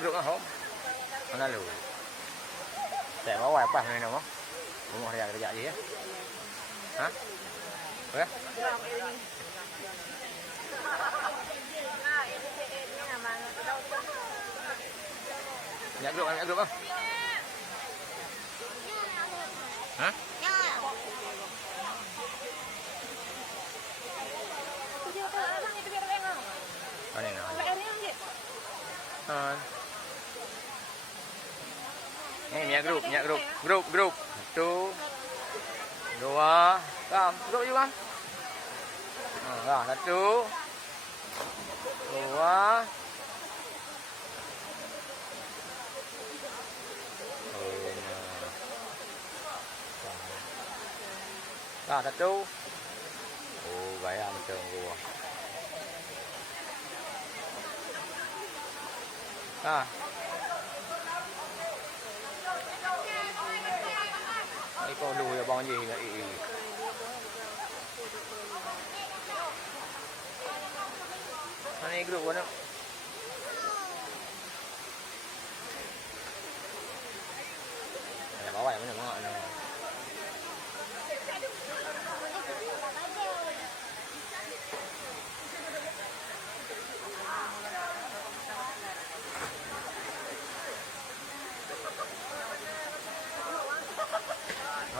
grup kan hom. Mana lu? Saya bawa apa ni nama? Rumah dia kerja je ya. Hah? Apa? Banyak grup kan? Hah? Mana nak? Ni banyak grup. Satu, dua, grup juga. Satu, dua. Satu. Oh, gaya macam gua. Con lùi là bao nhiêu vậy? Anh ấy grup mana? Ada bawa yang mana enggak ni?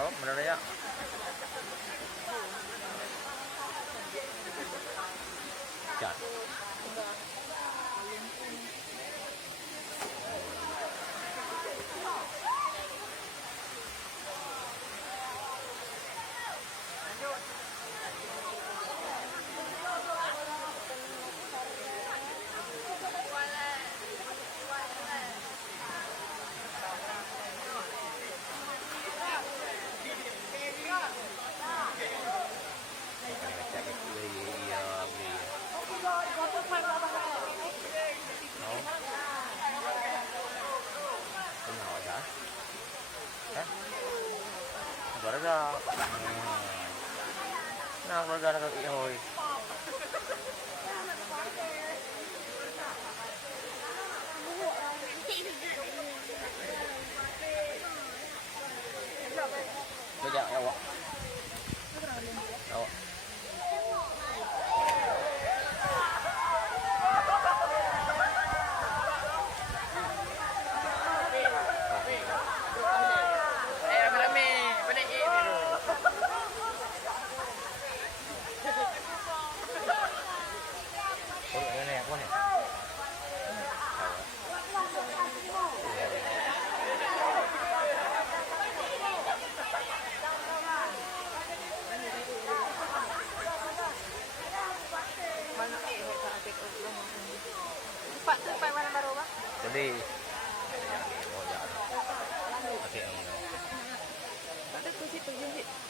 Oh, benar ya. Cat. Bỏ ra. Nào nó ra nó bị hồi. Bây giờ đâu ạ? Đâu ạ? Pak tu pai warna baru bang? Jadi Tak ada kursi tu je.